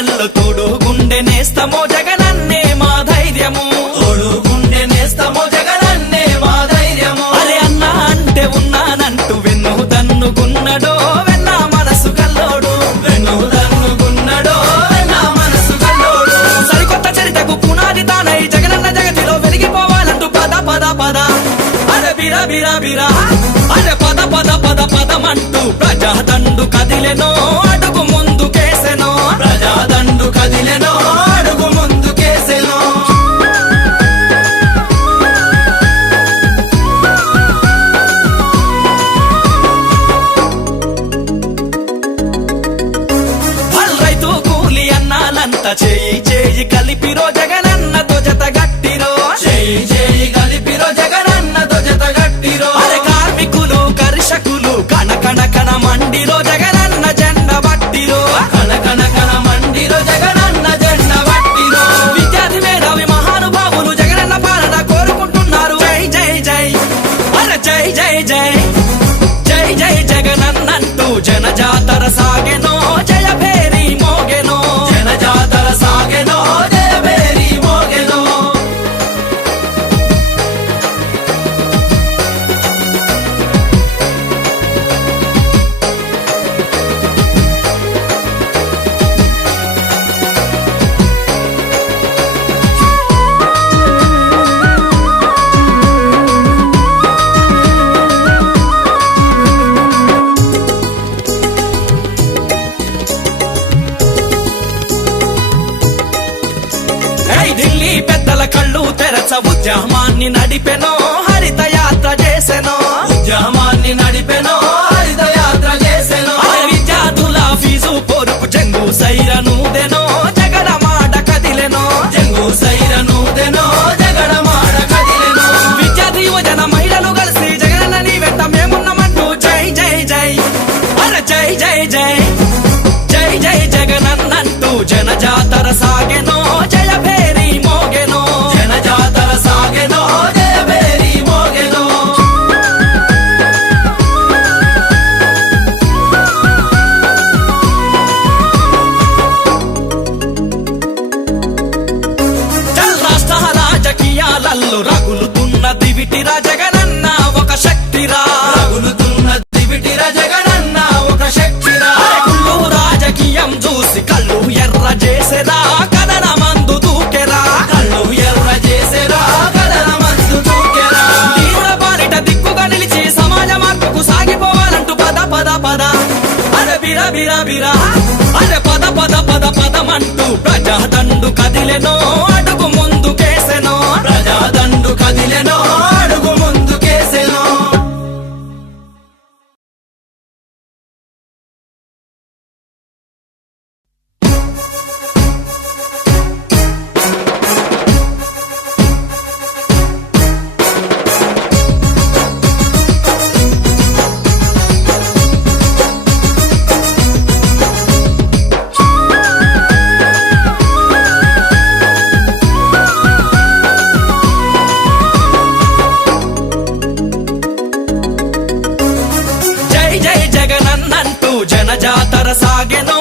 గుండెల్లో తోడు గుండె నేస్తమో జగనన్నే మా ధైర్యము, తోడు గుండె నేస్తమో జగనన్నే మా ధైర్యము. అరే అన్నా అంటే ఉన్నానంటూ వెన్ను దన్నుకున్నడో వెన్నా మనసు కల్లోడు, వెన్ను దన్నుకున్నడో వెన్నా మనసు కల్లోడు. సరికొత్త చరితకు పునాది తానై జగనన్న జగతిలో వెలిగిపోవాలంటూ పద పద పద అరే బిరా బిరా బిరా అరే పద పద పద పదమంటూ ప్రజాదండు కదిలెనో అడుగు ముందుకేసెనో, ప్రజాదండు కదిలెనో అడుగు ముందుకేసెనో. రైతు కూలి అన్నాలంతా చేయి చేయి కలిపిరో జగనన్నతో జత గట్టిరో, చేయి చేయి కలిపిరో జగనన్నతో జత గట్టిరో. అరే కార్మికులు కర్షకులు కణ కణ కణ మండిరో జగనన్న జెండ బట్టిరో, కణ కణ కణ మండిరో జగనన్న జెండ బట్టిరో. విద్యార్థి మేధావి మహానుభావులు జగనన్న పాలన కోరుకుంటున్నారు. జై జై జై అరే జై జై జై జై జై జగనన్నంటూ జన జాతర సాగెనో జయ భేరి మోగెనో, జన జాతర సాగెనో జయ భేరి మోగెనో. ఢిల్లీ పెద్దల కళ్ళు తెరచ ఉద్యమాన్ని నడిపెనో హరిత యాత్ర చేసెనో, ఉద్యమాన్ని నడిపెనో హరిత యాత్ర చేసెనో. విద్యార్థుల ఫీజు పొరుపు జంగు సైరనూదెనో జగడ మాట కదిలెనో, జంగు సైరనూదెనో జగడ మాట కదిలెనో. విద్యార్థి యువజన మహిళలు కలిసి జగనన్న నీ వెంట మేమున్నామంటూ జై జై జై అరే జై జై జై జై జై జగనన్నంటూ జన జాతర సాగెనో జయ భేరి మోగెనో, జన జాతర సాగెనో జయ భేరి మోగెనో. రాష్ట్ర రాజకీయాలలో రగులుతున్న దివిటిరా జగనన్న ఒక శక్తిరా, రగులుతున్న దివిటిరా జగనన్న ఒక శక్తిరా. కుళ్ళు రాజకీయం చూసి కళ్ళు ఎర్ర చేసేరా కదన మందు దూకెరా, కళ్ళు ఎర్ర చేసేరా కదన మందు దూకెరా. తీవ్ర బారిట దిక్కుగా నిలిచి సమాజ మార్పుకు సాగిపోవాలంటూ పద పద పద అరే బిరా బిరా బిరా అరే పద పద పద పదమంటూ ప్రజాదండు కదిలెనో అడుగు ముందుకేసెనో, ప్రజాదండు కదిలెనో అడుగు ముందుకేసెనో. జై జై జగనన్నంటూ జన జాతర సాగెనో